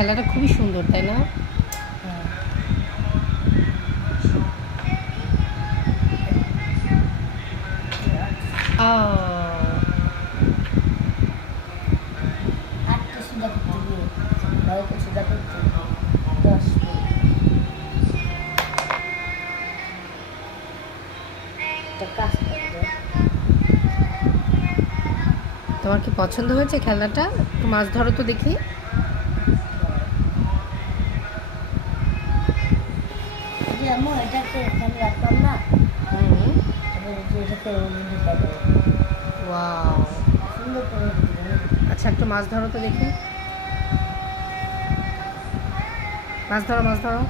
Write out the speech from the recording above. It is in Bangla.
খেলাটা খুবই সুন্দর, তাই না? হ্যাঁ। আটটা সোজা করতে গিয়ে বারোটা সোজা করতে 10 একটা কাজ করবে। তোমার কি পছন্দ হয়েছে খেলাটা? একটু মাছ ধরো তো দেখি। যে আম্মু এটাকে এখানে রাখলাম না, হুম। তারপরে যে এটাকে ঢুকাই দেবো ওয়াও। সুন্দর করে দিবেন। আচ্ছা, একটু মাছ ধরো তো দেখি। মাছ ধরো, মাছ ধরো।